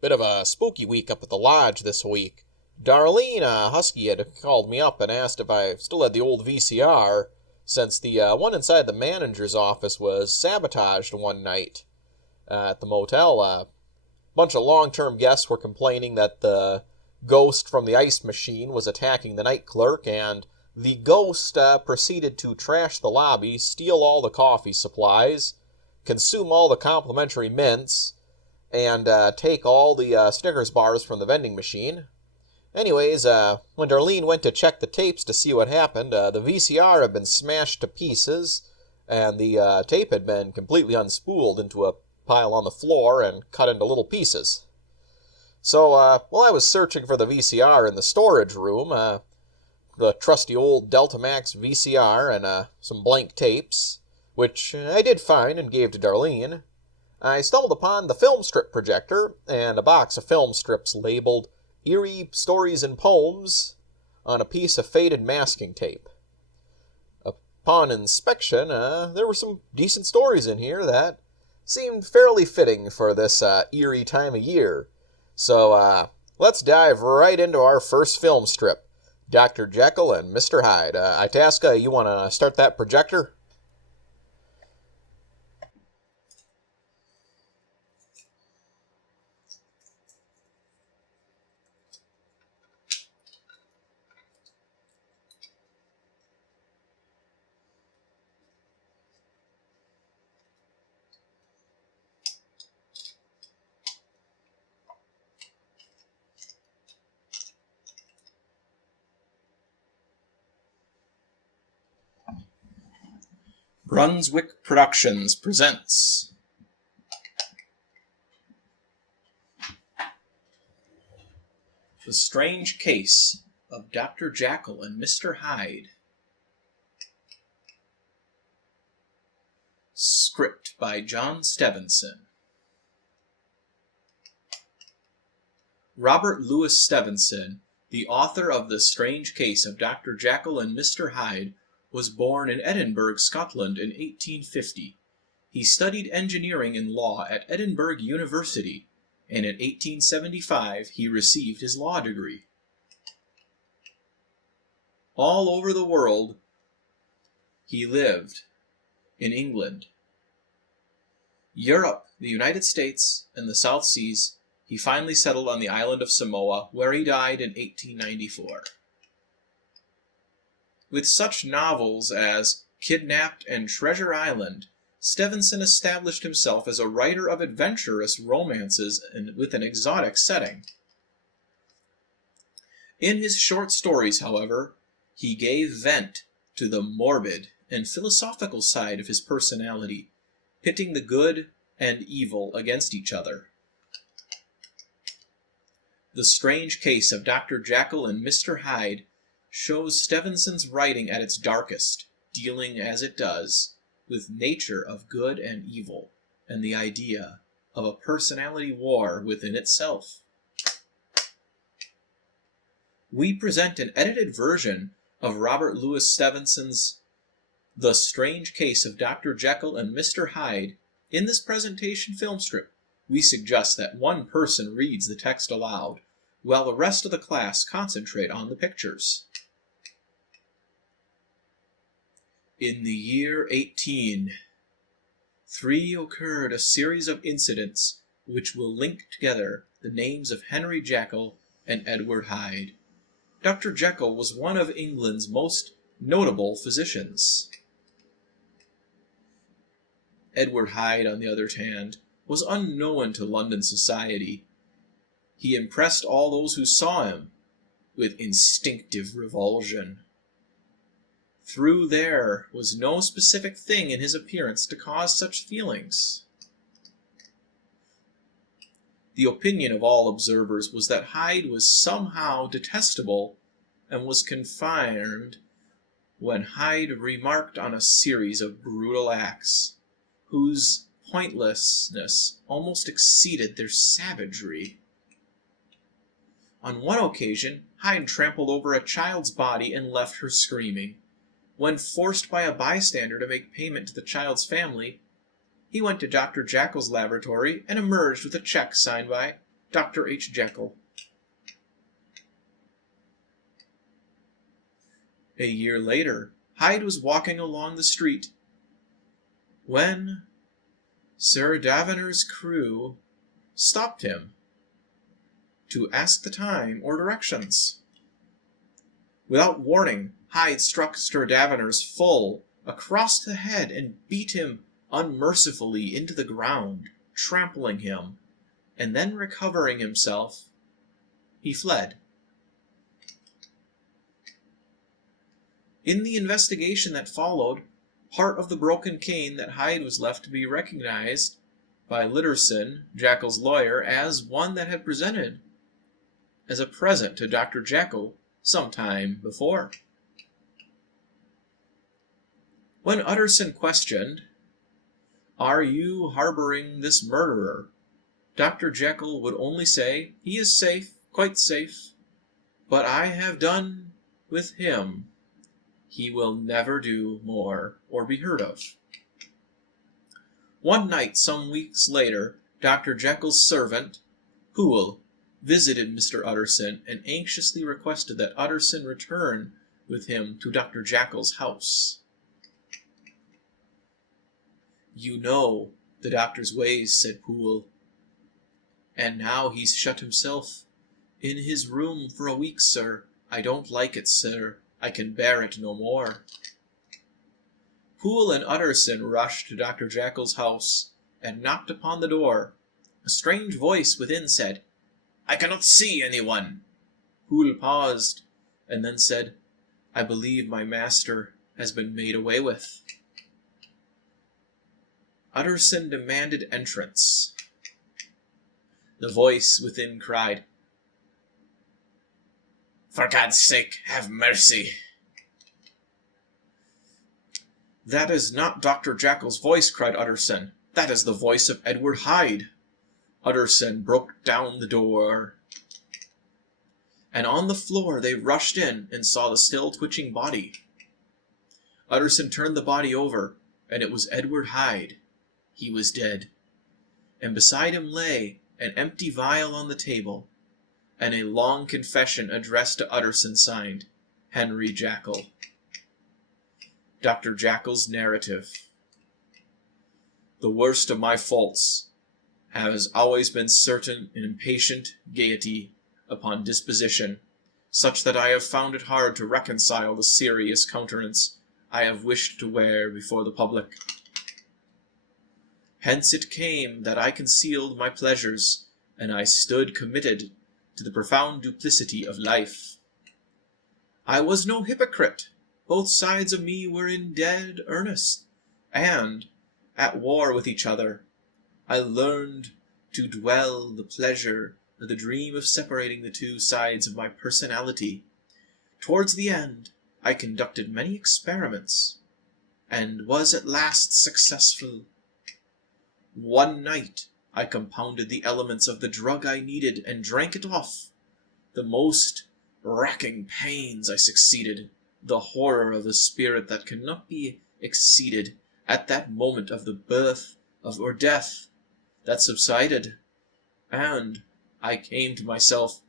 Bit of a spooky week up at the lodge this week. Darlene Husky had called me up and asked if I still had the old VCR, since the one inside the manager's office was sabotaged one night at the motel. A bunch of long-term guests were complaining that the ghost from the ice machine was attacking the night clerk, and the ghost proceeded to trash the lobby, steal all the coffee supplies, consume all the complimentary mints, and take all the Snickers bars from the vending machine. Anyways, when Darlene went to check the tapes to see what happened, the VCR had been smashed to pieces, and the tape had been completely unspooled into a pile on the floor and cut into little pieces. So, while I was searching for the VCR in the storage room, the trusty old Deltamax VCR and some blank tapes, which I did find and gave to Darlene, I stumbled upon the film strip projector and a box of film strips labeled Eerie Stories and Poems on a piece of faded masking tape. Upon inspection, there were some decent stories in here that seemed fairly fitting for this eerie time of year. So let's dive right into our first film strip, Dr. Jekyll and Mr. Hyde. Itasca, you want to start that projector? Brunswick Productions presents The Strange Case of Dr. Jekyll and Mr. Hyde. Script by John Stevenson. Robert Louis Stevenson, the author of The Strange Case of Dr. Jekyll and Mr. Hyde, was born in Edinburgh, Scotland in 1850. He studied engineering and law at Edinburgh University, and in 1875 he received his law degree. All over the world he lived. In England, Europe, the United States, and the South Seas, he finally settled on the island of Samoa, where he died in 1894. With such novels as Kidnapped and Treasure Island, Stevenson established himself as a writer of adventurous romances with an exotic setting. In his short stories, however, he gave vent to the morbid and philosophical side of his personality, pitting the good and evil against each other. The Strange Case of Dr. Jekyll and Mr. Hyde shows Stevenson's writing at its darkest, dealing, as it does, with nature of good and evil, and the idea of a personality war within itself. We present an edited version of Robert Louis Stevenson's The Strange Case of Dr. Jekyll and Mr. Hyde. In this presentation film strip, we suggest that one person reads the text aloud, while the rest of the class concentrate on the pictures. In the year 1803 occurred a series of incidents which will link together the names of Henry Jekyll and Edward Hyde. Dr. Jekyll was one of England's most notable physicians. Edward Hyde, on the other hand, was unknown to London society. He impressed all those who saw him with instinctive revulsion. Through there was no specific thing in his appearance to cause such feelings. The opinion of all observers was that Hyde was somehow detestable, and was confirmed when Hyde remarked on a series of brutal acts, whose pointlessness almost exceeded their savagery. On one occasion, Hyde trampled over a child's body and left her screaming. When forced by a bystander to make payment to the child's family, he went to Dr. Jekyll's laboratory and emerged with a check signed by Dr. H. Jekyll. A year later, Hyde was walking along the street when Sir Davener's crew stopped him to ask the time or directions. Without warning, Hyde struck Sir Davener's full across the head and beat him unmercifully into the ground, trampling him, and then recovering himself, he fled. In the investigation that followed, part of the broken cane that Hyde was left to be recognized by Litterson, Jekyll's lawyer, as one that had presented as a present to Dr. Jekyll some time before. When Utterson questioned, "Are you harboring this murderer?" Dr. Jekyll would only say, "He is safe, quite safe, but I have done with him. He will never do more or be heard of." One night, some weeks later, Dr. Jekyll's servant, Poole, visited Mr. Utterson and anxiously requested that Utterson return with him to Dr. Jekyll's house. "You know the doctor's ways," said Poole, "and now he's shut himself in his room for a week, sir. I don't like it, sir. I can bear it no more." Poole and Utterson rushed to Dr. Jekyll's house and knocked upon the door. A strange voice within said, "I cannot see anyone." Poole paused and then said, "I believe my master has been made away with." Utterson demanded entrance. The voice within cried, "For God's sake, have mercy." "That is not Dr. Jekyll's voice," cried Utterson. "That is the voice of Edward Hyde." Utterson broke down the door, and on the floor they rushed in and saw the still twitching body. Utterson turned the body over, and it was Edward Hyde. He was dead, and beside him lay an empty vial on the table, and a long confession addressed to Utterson signed, "Henry Jekyll." Dr. Jekyll's narrative. "The worst of my faults has always been certain and impatient gaiety upon disposition, such that I have found it hard to reconcile the serious countenance I have wished to wear before the public. Hence it came that I concealed my pleasures, and I stood committed to the profound duplicity of life. I was no hypocrite. Both sides of me were in dead earnest, and at war with each other. I learned to dwell the pleasure of the dream of separating the two sides of my personality. Towards the end, I conducted many experiments, and was at last successful. One night, I compounded the elements of the drug I needed and drank it off. The most racking pains I succeeded, the horror of the spirit that cannot be exceeded at that moment of the birth of or death that subsided, and I came to myself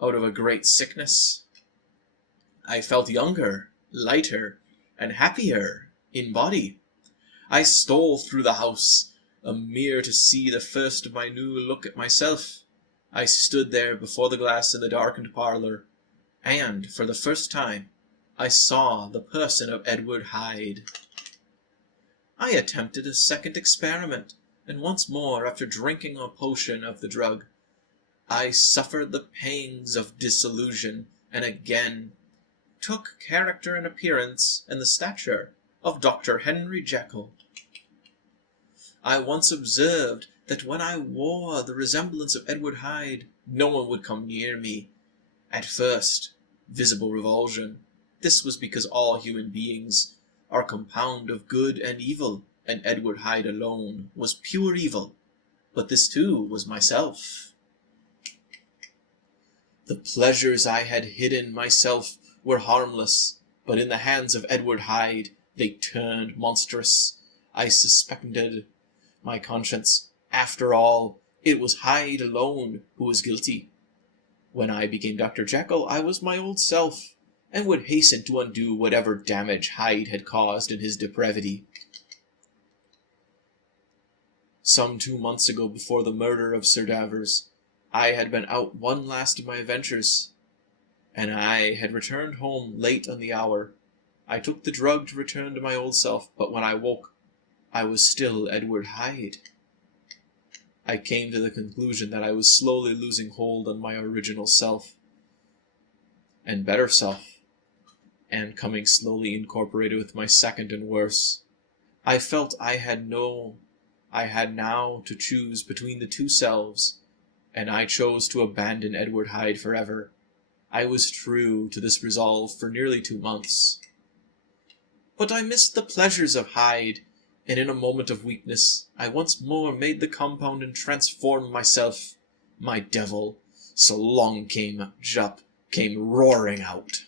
out of a great sickness. I felt younger, lighter, and happier in body. I stole through the house, a mirror to see the first of my new look at myself. I stood there before the glass in the darkened parlor, and for the first time I saw the person of Edward Hyde. I attempted a second experiment, and once more, after drinking a potion of the drug, I suffered the pangs of disillusion, and again took character and appearance and the stature of Dr. Henry Jekyll. I once observed that when I wore the resemblance of Edward Hyde, no one would come near me. At first, visible revulsion. This was because all human beings are compound of good and evil, and Edward Hyde alone was pure evil. But this too was myself. The pleasures I had hidden myself were harmless, but in the hands of Edward Hyde they turned monstrous. I suspended my conscience. After all, It was Hyde alone who was guilty. When I became Dr. Jekyll, I was my old self, and would hasten to undo whatever damage Hyde had caused in his depravity. Some 2 months ago, before the murder of Sir Davers, I had been out one last of my adventures, and I had returned home late on the hour. I took the drug to return to my old self, but when I woke, I was still Edward Hyde. I came to the conclusion that I was slowly losing hold on my original self, and better self, and coming slowly incorporated with my second and worse. I felt I had now to choose between the two selves, and I chose to abandon Edward Hyde forever. I was true to this resolve for nearly 2 months. But I missed the pleasures of Hyde, and in a moment of weakness, I once more made the compound and transformed myself. My devil, so long came Jup, came roaring out.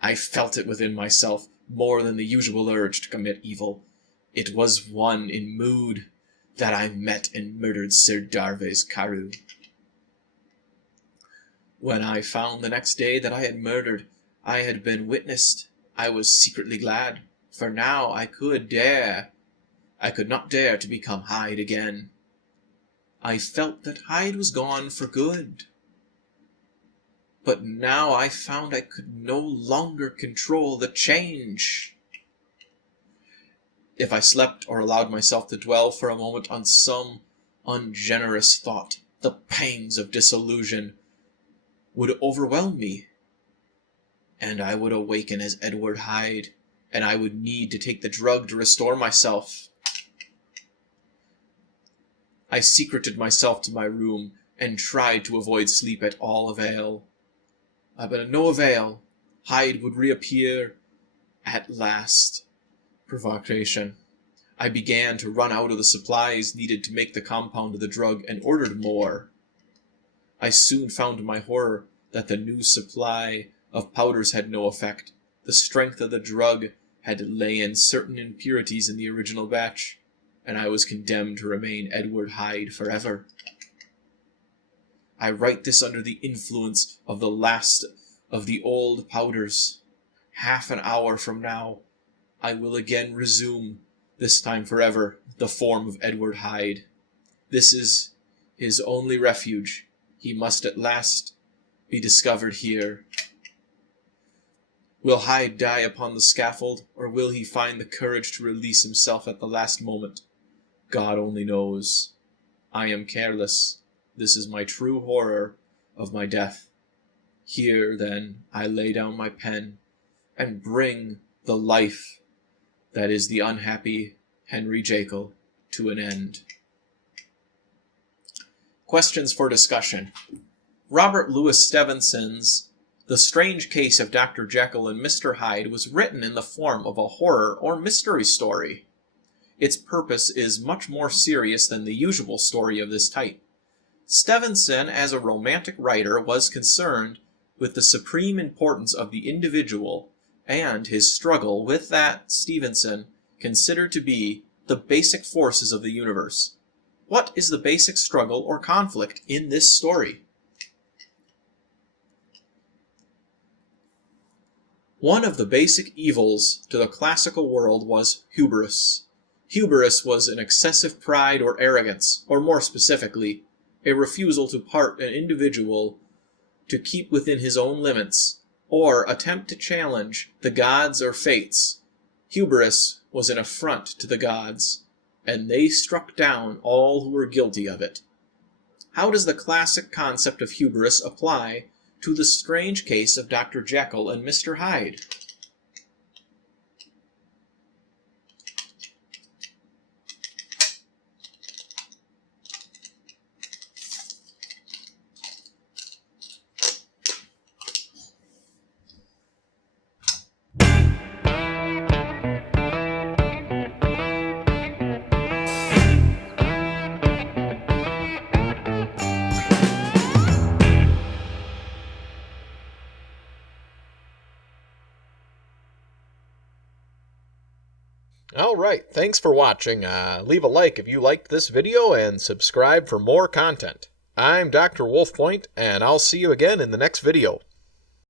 I felt it within myself more than the usual urge to commit evil. It was one in mood that I met and murdered Sir Darves Carew. When I found the next day that I had murdered, I had been witnessed, I was secretly glad, for now I could not dare to become Hyde again. I felt that Hyde was gone for good. But now I found I could no longer control the change. If I slept or allowed myself to dwell for a moment on some ungenerous thought, the pangs of disillusion would overwhelm me, and I would awaken as Edward Hyde, and I would need to take the drug to restore myself. I secreted myself to my room and tried to avoid sleep at all avail. But no avail. Hyde would reappear at last. Provocation. I began to run out of the supplies needed to make the compound of the drug and ordered more. I soon found to my horror that the new supply of powders had no effect. The strength of the drug had lain certain impurities in the original batch, and I was condemned to remain Edward Hyde forever. I write this under the influence of the last of the old powders. Half an hour from now, I will again resume, this time forever, the form of Edward Hyde. This is his only refuge. He must at last be discovered here. Will Hyde die upon the scaffold, or will he find the courage to release himself at the last moment? God only knows. I am careless. This is my true horror of my death. Here, then, I lay down my pen, and bring the life that is the unhappy Henry Jekyll to an end. Questions for discussion. Robert Louis Stevenson's The Strange Case of Dr. Jekyll and Mr. Hyde was written in the form of a horror or mystery story. Its purpose is much more serious than the usual story of this type. Stevenson, as a romantic writer, was concerned with the supreme importance of the individual and his struggle with that Stevenson considered to be the basic forces of the universe. What is the basic struggle or conflict in this story? One of the basic evils to the classical world was hubris. Hubris was an excessive pride or arrogance, or more specifically, a refusal to part an individual to keep within his own limits, or attempt to challenge the gods or fates. Hubris was an affront to the gods, and they struck down all who were guilty of it. How does the classic concept of hubris apply to the strange case of Dr. Jekyll and Mr. Hyde? right, thanks for watching. Leave a like if you liked this video and subscribe for more content. I'm Dr. Wolfpoint, and I'll see you again in the next video.